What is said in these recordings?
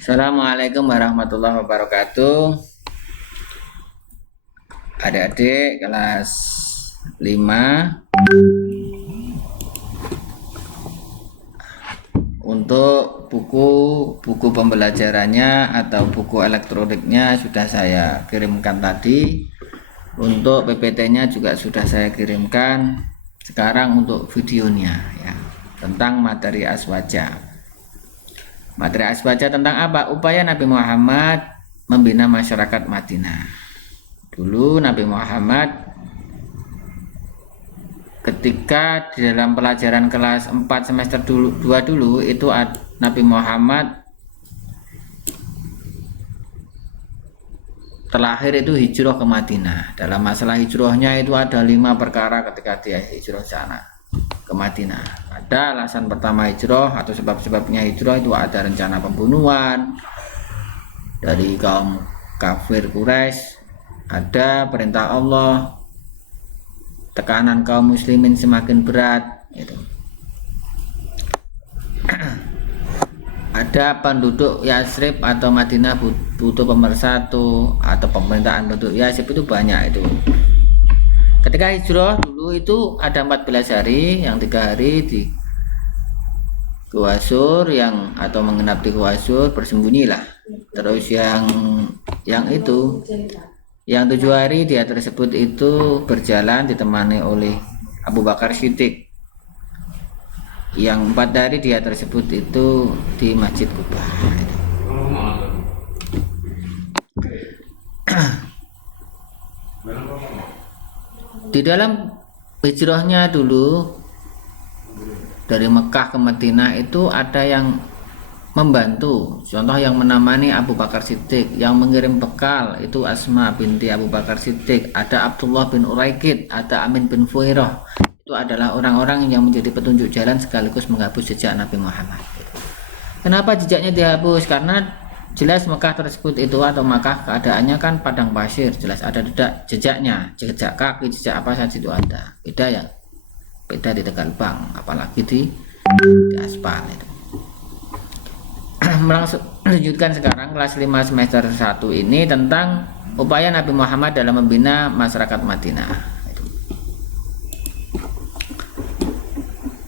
Assalamualaikum warahmatullahi wabarakatuh. Adik-adik kelas 5, untuk buku pembelajarannya atau buku elektroniknya sudah saya kirimkan tadi. Untuk PPT-nya juga sudah saya kirimkan. Sekarang untuk videonya ya, tentang materi aswaja. Materi aswaja tentang apa? Upaya Nabi Muhammad membina masyarakat Madinah. Dulu Nabi Muhammad ketika di dalam pelajaran kelas 4 semester 2 dulu itu Nabi Muhammad terlahir itu hijrah ke Madinah. Dalam masalah hijrahnya itu ada 5 perkara ketika dia hijrah sana ke Madinah. Ada alasan pertama hijrah atau sebab-sebabnya hijrah itu ada rencana pembunuhan dari kaum kafir Quraisy, ada perintah Allah, tekanan kaum muslimin semakin berat gitu. Ada penduduk Yasrib atau Madinah butuh pemersatu atau pemerintahan penduduk Yasrib itu banyak itu. Ketika hijrah dulu itu ada 14 hari, yang 3 hari di Gua Sur yang atau menginap di Gua Sur bersembunyilah. Terus yang itu yang 7 hari dia tersebut itu berjalan ditemani oleh Abu Bakar Siddiq. Yang 4 hari dia tersebut itu di Masjid Kuba. Di dalam hijrahnya dulu dari Mekah ke Madinah itu ada yang membantu, contoh yang menemani Abu Bakar Siddiq, yang mengirim bekal itu Asma binti Abu Bakar Siddiq, ada Abdullah bin Uraikid, ada Amin bin Fuhairah. Itu adalah orang-orang yang menjadi petunjuk jalan sekaligus menghapus jejak Nabi Muhammad. Kenapa jejaknya dihapus? Karena jelas Mekah tersebut itu atau Mekah keadaannya kan padang pasir, jelas ada jejaknya, jejak kaki, jejak apa saja itu ada. Beda ya, beda di Tegal Bang, apalagi di aspal itu. Melanjutkan sekarang kelas 5 semester 1 ini tentang upaya Nabi Muhammad dalam membina masyarakat Madinah.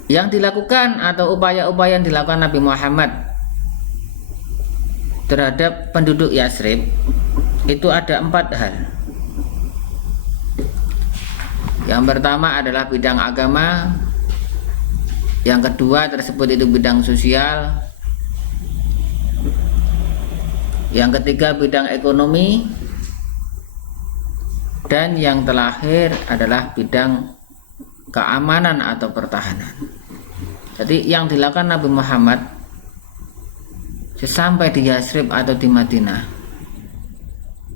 Yang dilakukan atau upaya-upaya yang dilakukan Nabi Muhammad terhadap penduduk Yasrib itu ada 4 hal. Yang pertama adalah bidang agama, yang kedua tersebut itu bidang sosial, yang ketiga bidang ekonomi, dan yang terakhir adalah bidang keamanan atau pertahanan. Jadi yang dilakukan Nabi Muhammad sesampai di Yasrib atau di Madinah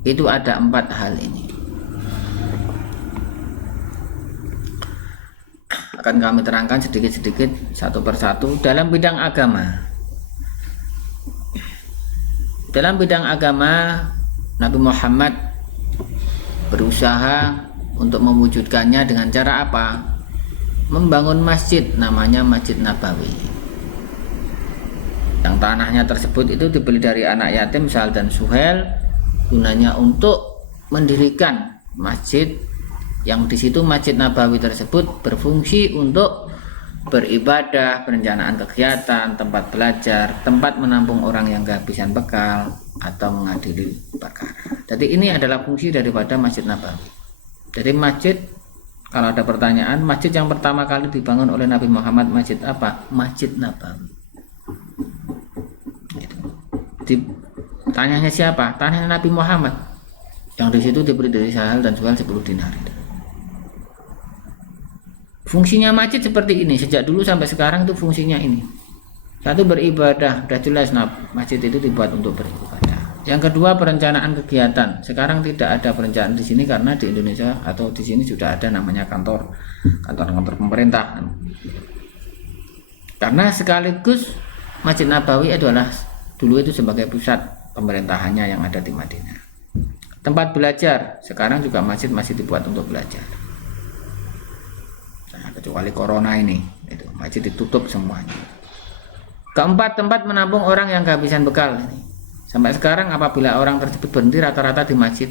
itu ada 4 hal ini. Akan kami terangkan sedikit-sedikit satu persatu. Dalam bidang agama, Nabi Muhammad berusaha untuk mewujudkannya dengan cara apa? Membangun masjid, namanya Masjid Nabawi. Yang tanahnya tersebut itu dibeli dari anak yatim Sahal dan Suhail, gunanya untuk mendirikan masjid, yang di situ Masjid Nabawi tersebut berfungsi untuk beribadah, perencanaan kegiatan, tempat belajar, tempat menampung orang yang kehabisan bekal atau mengadili perkara. Jadi ini adalah fungsi daripada Masjid Nabawi. Jadi masjid, kalau ada pertanyaan, masjid yang pertama kali dibangun oleh Nabi Muhammad masjid apa? Masjid Nabawi. Tanyanya siapa? Tanyanya Nabi Muhammad. Yang di situ diberi dari Sahal dan Suhail 10 dinar. Fungsinya masjid seperti ini, sejak dulu sampai sekarang itu fungsinya ini. Satu, beribadah, sudah jelas masjid itu dibuat untuk beribadah. Yang kedua, perencanaan kegiatan. Sekarang tidak ada perencanaan di sini karena di Indonesia atau di sini sudah ada namanya kantor pemerintah. Karena sekaligus Masjid Nabawi adalah dulu itu sebagai pusat pemerintahannya yang ada di Madinah. Tempat belajar, sekarang juga masjid masih dibuat untuk belajar. Nah, kecuali corona ini, itu masjid ditutup semuanya. Keempat, tempat menampung orang yang kehabisan bekal ini. Sampai sekarang apabila orang tersebut berhenti rata-rata di masjid.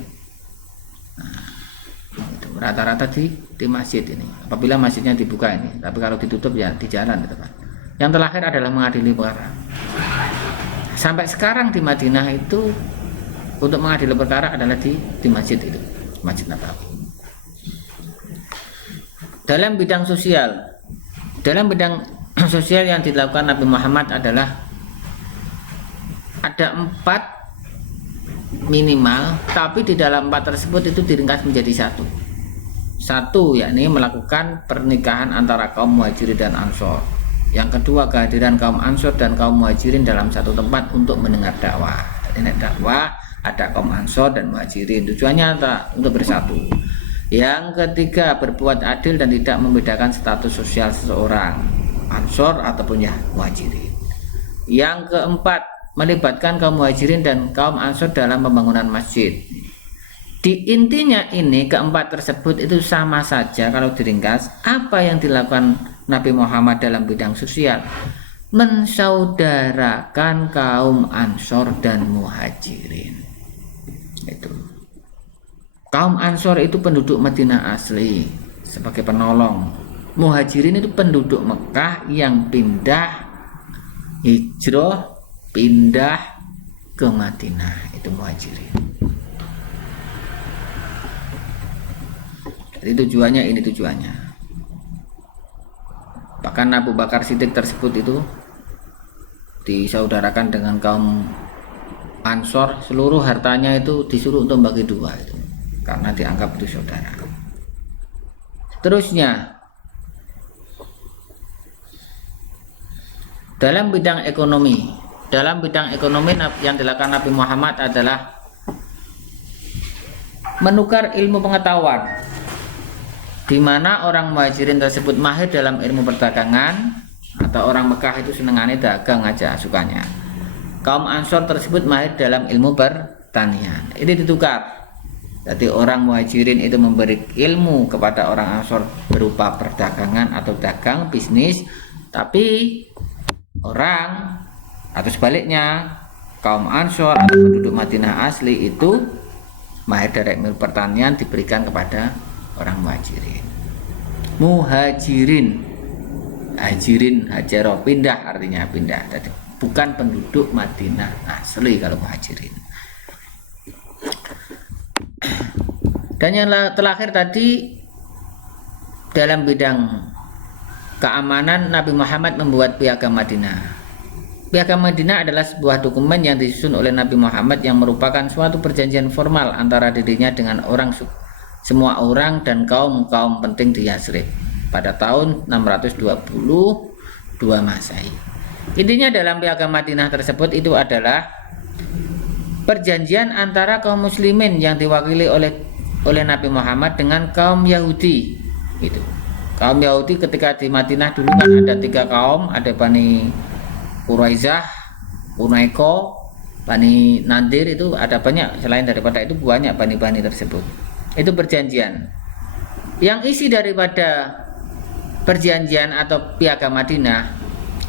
Itu rata-rata di masjid ini. Apabila masjidnya dibuka ini, tapi kalau ditutup ya di jalan gitu kan. Yang terakhir adalah mengadili perkara. Sampai sekarang di Madinah itu untuk mengadili perkara adalah di masjid itu, Masjid Nabawi. Dalam bidang sosial yang dilakukan Nabi Muhammad adalah ada 4 minimal, tapi di dalam 4 tersebut itu diringkas menjadi satu, yakni melakukan pernikahan antara kaum Muhajirin dan Ansor. Yang kedua, kehadiran kaum Ansor dan kaum Muhajirin dalam satu tempat untuk mendengar dakwah. Jadi dakwah ada kaum Ansor dan Muhajirin, tujuannya untuk bersatu. Yang ketiga, berbuat adil dan tidak membedakan status sosial seseorang, Ansor ataupun ya Muhajirin. Yang keempat, melibatkan kaum Muhajirin dan kaum Ansor dalam pembangunan masjid. Di intinya ini keempat tersebut itu sama saja kalau diringkas. Apa yang dilakukan Nabi Muhammad dalam bidang sosial? Mensaudarakan kaum Ansor dan Muhajirin. Itu. Kaum Ansor itu penduduk Madinah asli sebagai penolong. Muhajirin itu penduduk Mekah yang hijrah ke Madinah, itu Muhajirin. Jadi tujuannya. Bahkan Abu Bakar Siddiq tersebut itu disaudarakan dengan kaum Ansor, seluruh hartanya itu disuruh untuk bagi 2 itu, karena dianggap itu saudara. Terusnya, dalam bidang ekonomi yang dilakukan Nabi Muhammad adalah menukar ilmu pengetahuan, di mana orang Muhajirin tersebut mahir dalam ilmu perdagangan, atau orang Mekah itu senengannya dagang aja sukanya. Kaum Ansor tersebut mahir dalam ilmu pertanian. Ini ditukar. Jadi orang Muhajirin itu memberi ilmu kepada orang Ansor berupa perdagangan atau dagang bisnis, tapi orang atau sebaliknya kaum Ansor atau penduduk Madinah asli itu mahir dari ilmu pertanian diberikan kepada orang Muhajirin. Hajaro, pindah, artinya pindah. Jadi bukan penduduk Madinah asli kalau Muhajirin. Dan yang terakhir tadi, dalam bidang keamanan Nabi Muhammad membuat Piagam Madinah. Piagam Madinah adalah sebuah dokumen yang disusun oleh Nabi Muhammad yang merupakan suatu perjanjian formal antara dirinya dengan semua orang dan kaum penting di Yasrib pada tahun 622 Masehi. Intinya dalam Piagam Madinah tersebut itu adalah perjanjian antara kaum muslimin yang diwakili oleh Nabi Muhammad dengan kaum Yahudi. Gitu. Kaum Yahudi ketika di Madinah dulu kan ada 3 kaum, ada Bani Quraizah, Unaiko, Bani Nadir, itu ada banyak, selain daripada itu banyak bani-bani tersebut. Itu perjanjian. Yang isi daripada perjanjian atau Piagam Madinah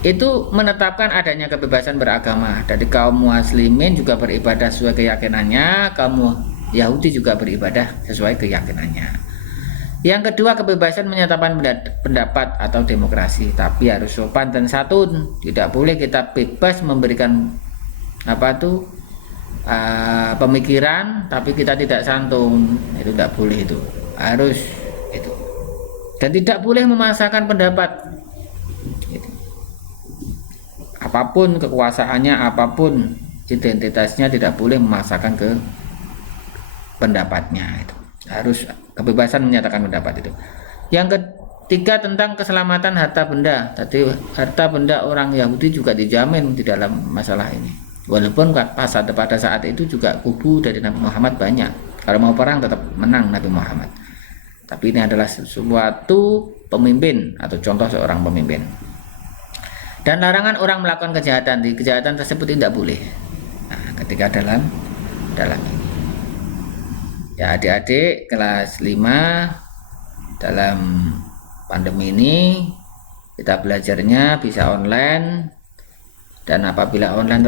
itu menetapkan adanya kebebasan beragama. Dari kaum muslimin juga beribadah sesuai keyakinannya, kaum Yahudi juga beribadah sesuai keyakinannya. Yang kedua, kebebasan menyatakan pendapat atau demokrasi, tapi harus sopan dan santun. Tidak boleh kita bebas memberikan pemikiran tapi kita tidak santun, itu tidak boleh, itu harus itu. Dan tidak boleh memaksakan pendapat gitu. Apapun kekuasaannya, apapun identitasnya, tidak boleh memaksakan ke pendapatnya. Itu harus kebebasan menyatakan pendapat itu. Yang ketiga, tentang keselamatan harta benda. Jadi harta benda orang Yahudi juga dijamin di dalam masalah ini. Walaupun pada saat itu juga kubu dari Nabi Muhammad banyak. Kalau mau perang tetap menang Nabi Muhammad. Tapi ini adalah suatu pemimpin atau contoh seorang pemimpin. Dan larangan orang melakukan kejahatan. Di kejahatan tersebut tidak boleh. Nah, ketika dalam ini. Ya, adik-adik kelas 5 dalam pandemi ini kita belajarnya bisa online, dan apabila online